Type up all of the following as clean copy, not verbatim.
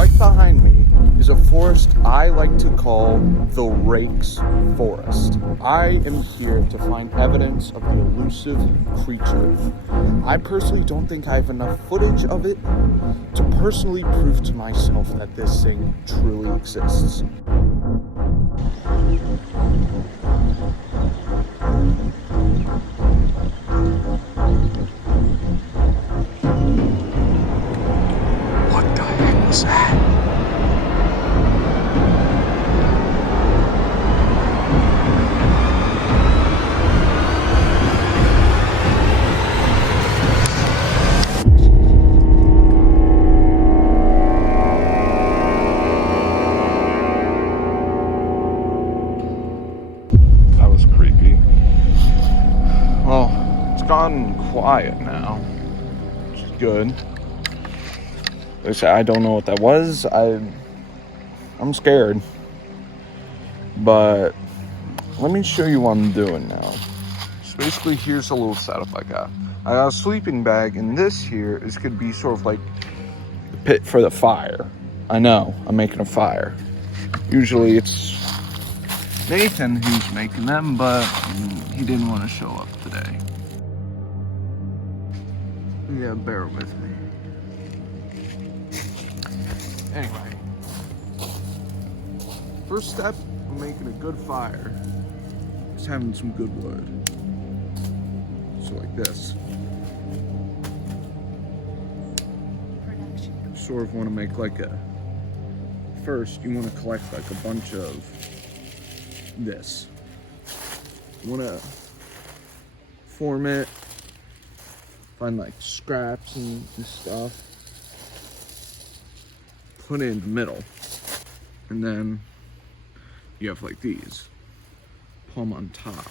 Right behind me is a forest I like to call the Rakes Forest. I am here to find evidence of the elusive creature. I personally don't think I have enough footage of it to personally prove to myself that this thing truly exists. What the heck was that? That was creepy. Well, it's gone quiet now, which is good. I don't know what that was. I'm scared. But let me show you what I'm doing now. So basically, here's a little setup I got. I got a sleeping bag, and this here is going to be sort of like the pit for the fire. I know, I'm making a fire. Usually it's Nathan who's making them, but he didn't want to show up today. Yeah, bear with me. Anyway, first step of making a good fire is having some good wood. So like this. You sort of want to make like first you want to collect like a bunch of this. You want to form it, find like scraps and stuff. Put it in the middle, and then you have like these, put them on top.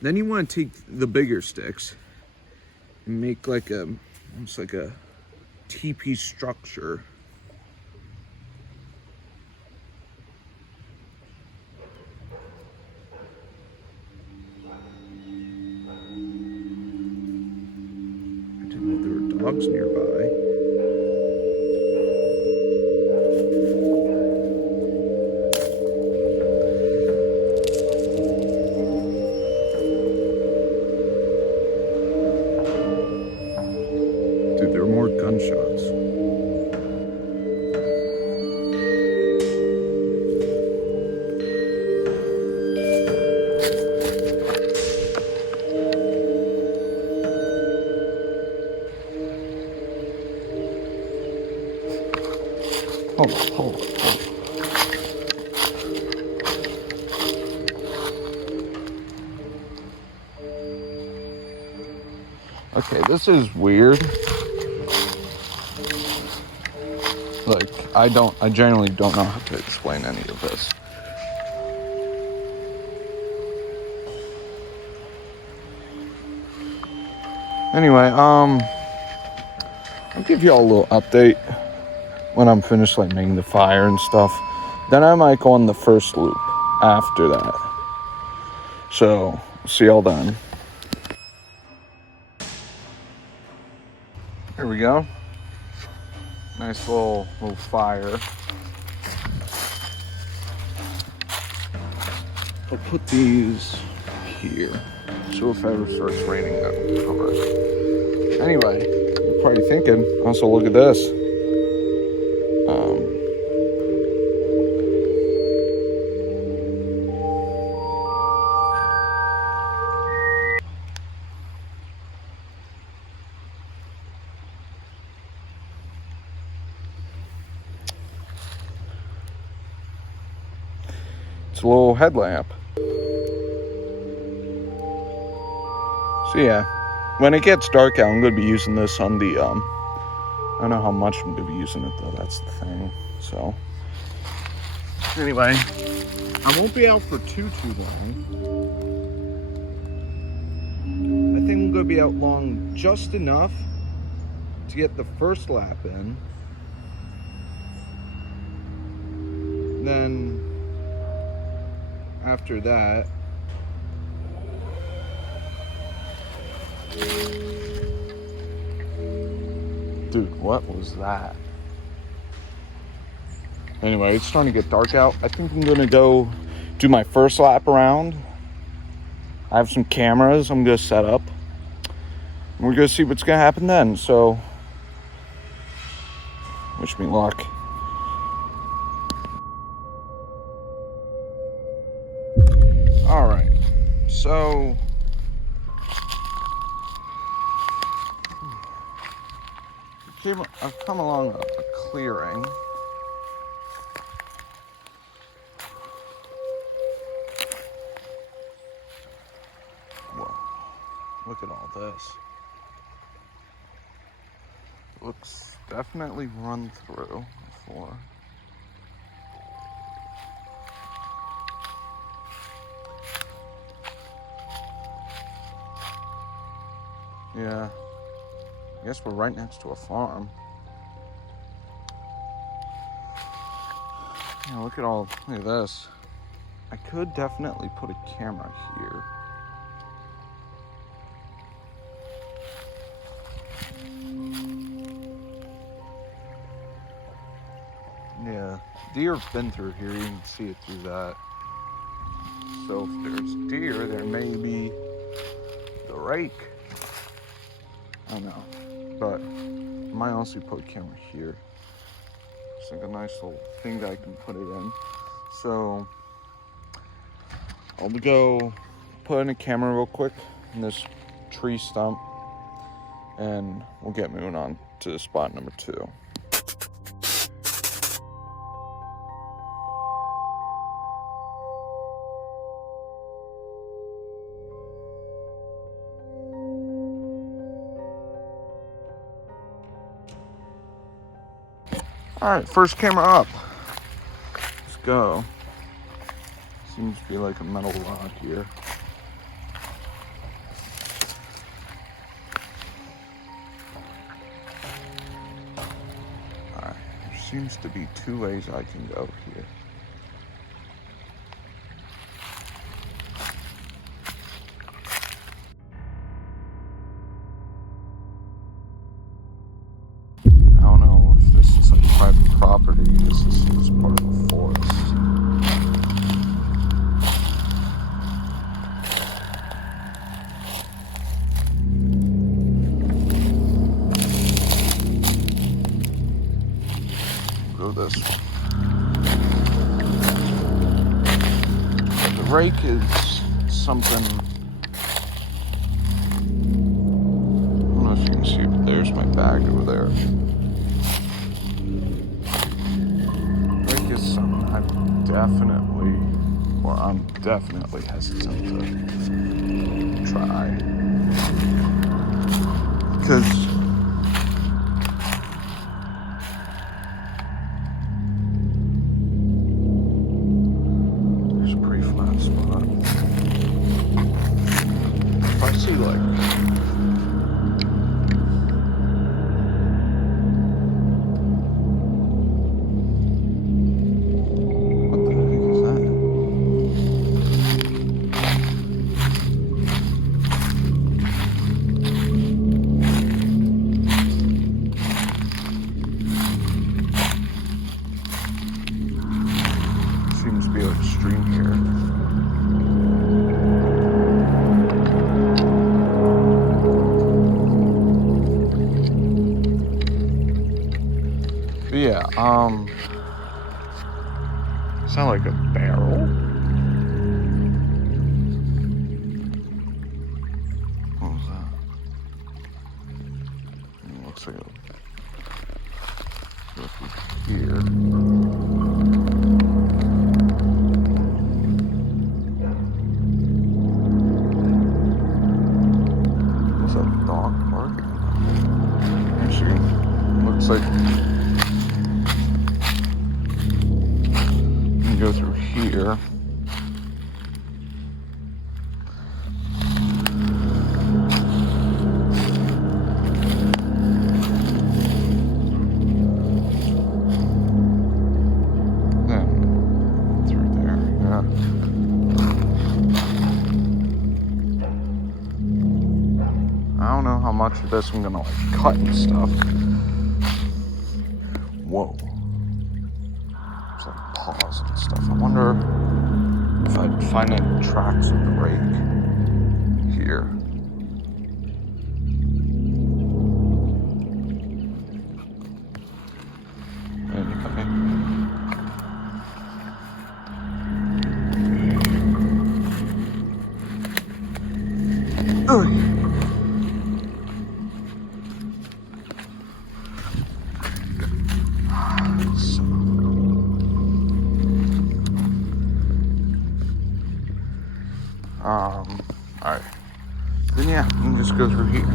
Then you want to take the bigger sticks and make like almost like a teepee structure. I didn't know there were dogs nearby. Dude, there are more gunshots. Hold on. Okay, this is weird. Like, I generally don't know how to explain any of this. Anyway, I'll give y'all a little update when I'm finished, like, making the fire and stuff. Then I might go on the first loop after that. So, see y'all then. Here we go. Nice little fire. I'll put these here, so if ever starts raining, that will cover it. Anyway, you're probably thinking, also look at this. It's a little headlamp. So yeah, when it gets dark out, I'm going to be using this on the, I don't know how much I'm going to be using it though, that's the thing. So, anyway, I won't be out for too long. I think I'm going to be out long just enough to get the first lap in. Then, after that, Dude, what was that? Anyway, it's starting to get dark out. I think I'm gonna go do my first lap around. I have some cameras I'm gonna set up. And we're gonna see what's gonna happen then. So, wish me luck. All right. So, I've come along a clearing. Whoa, look at all this. Looks definitely run through before. Yeah, I guess we're right next to a farm. Yeah, look at this. I could definitely put a camera here. Yeah, deer have been through here. You can see it through that. So if there's deer, there may be the rake. I don't know, but I might also put a camera here. It's like a nice little thing that I can put it in. So I'll go put in a camera real quick in this tree stump, and we'll get moving on to spot number 2. All right, first camera up. Let's go. Seems to be like a metal rod here. All right, there seems to be 2 ways I can go here. Property. This is part of the forest. Go this way. The rake is something. I don't know if you can see, but there's my bag over there. I'm definitely hesitant to try, because there's a pretty flat spot. If I see sound like a barrel. What was that? It looks like a go through here. What's that dog barking? Actually, looks like go through here. Then through there, yeah. I don't know how much of this I'm gonna cut and stuff. Whoa. There's like paws and stuff. I wonder if I'd find any tracks of the rake here. Alright. Then yeah, you can just go through here.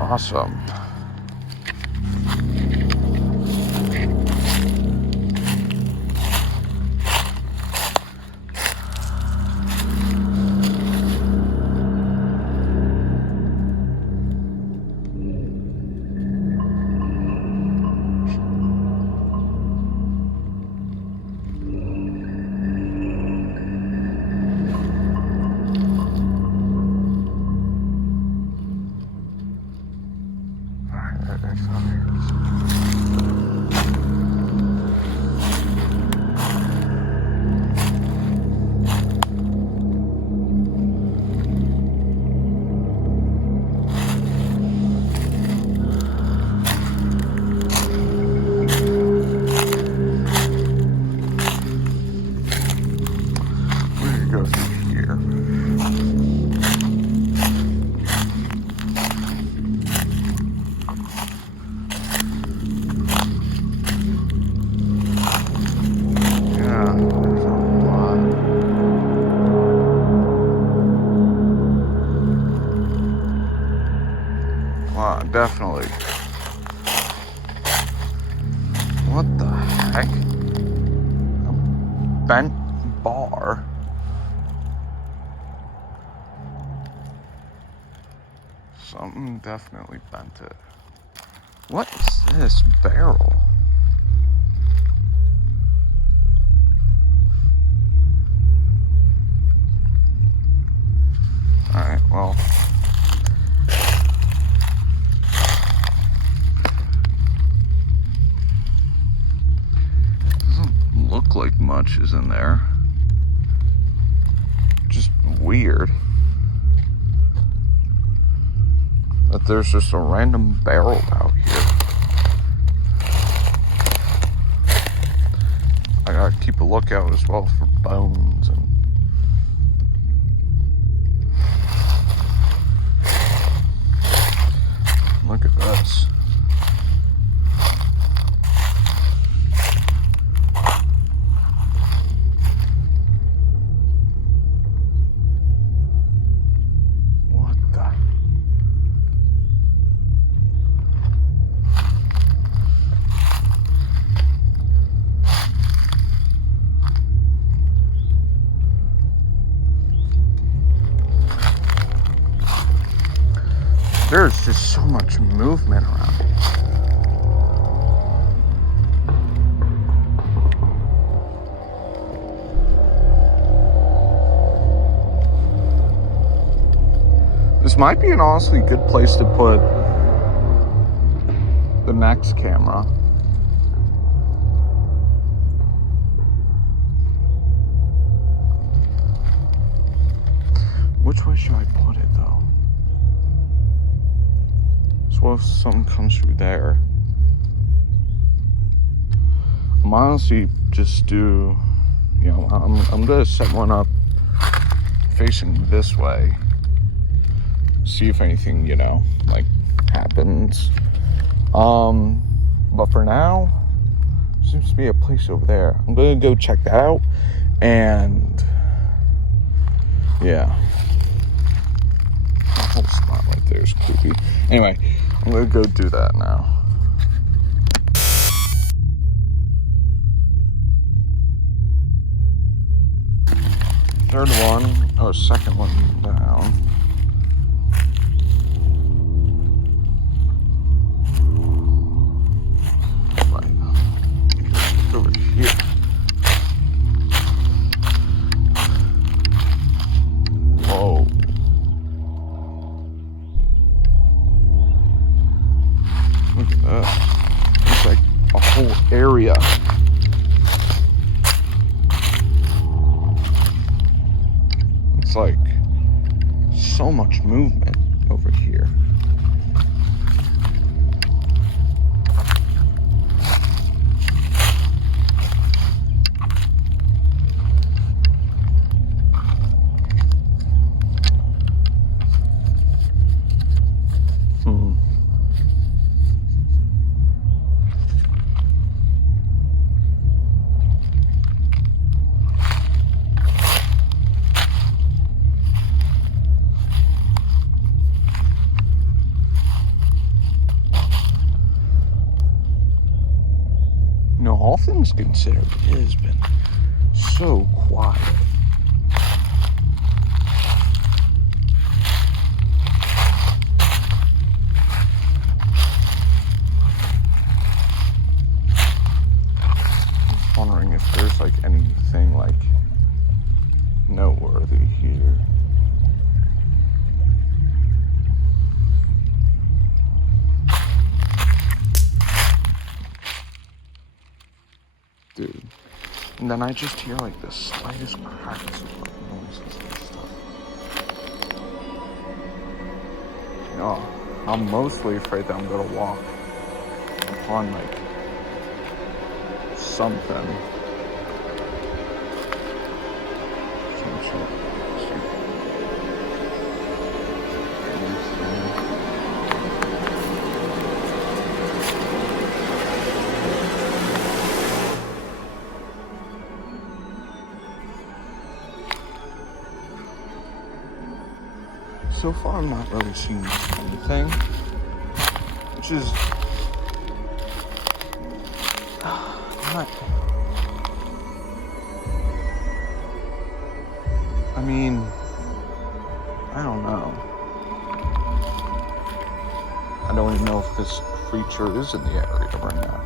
Awesome. Definitely. What the heck? A bent bar? Something definitely bent it. What is this barrel? Alright, well. Look like much is in there. Just weird that there's just a random barrel out here. I gotta keep a lookout as well for bones and look at this. There's just so much movement around here. This might be an honestly good place to put the next camera. Which way should I put it though? So what if something comes through there? I'm honestly just do, you know, I'm gonna set one up facing this way. See if anything, you know, like happens. But for now, seems to be a place over there. I'm gonna go check that out, and yeah, the whole spot right there is creepy. Anyway, I'm gonna go do that now. Third one, oh, second one down. Right, over here. Whoa. Look at that. It's like a whole area. It's like so much movement over here. All things considered, it has been so quiet. I'm just wondering if there's like anything like noteworthy here. Dude. And then I just hear like the slightest cracks of like noises and stuff. You know, I'm mostly afraid that I'm gonna walk upon like something. Some shit. So far, I'm not really seeing anything, which is not. I mean, I don't know. I don't even know if this creature is in the area right now.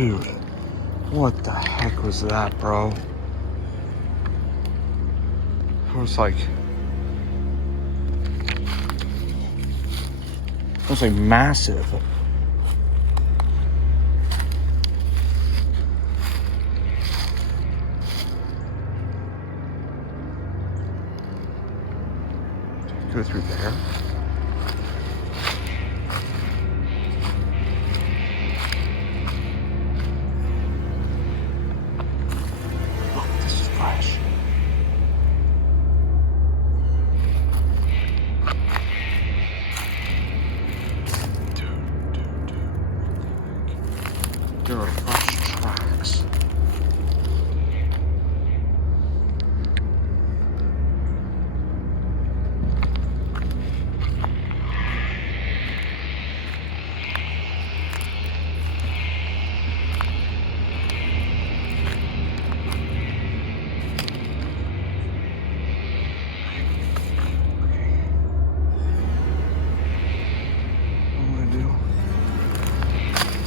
Dude, what the heck was that, bro? It was like massive. Go through there. Look, this is fresh. Dude. There are fresh tracks.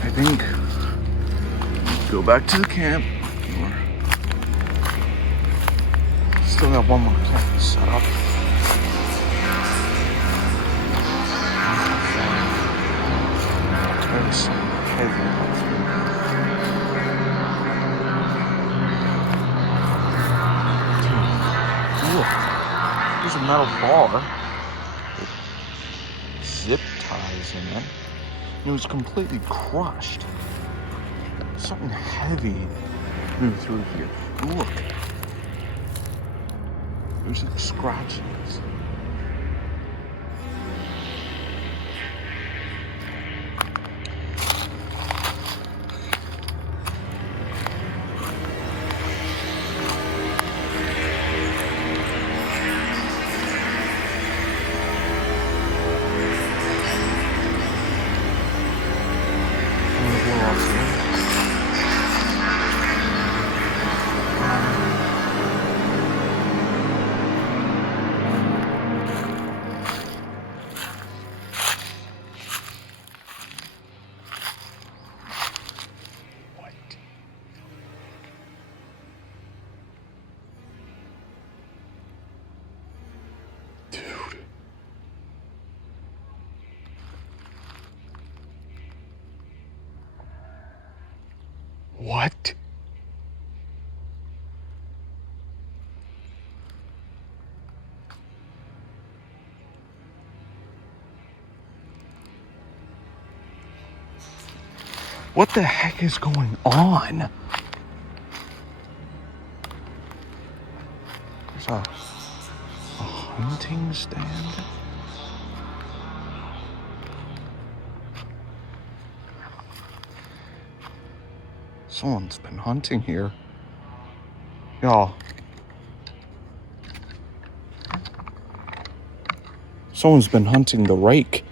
I think go back to the camp. Still got one more camp to set up. There's some heavy up here. Dude, look, there's a metal bar with zip ties in it. It was completely crushed. Something heavy moved through here. Look. There's like scratches. What? What the heck is going on? There's a hunting stand. Someone's been hunting here. Y'all. Someone's been hunting the rake.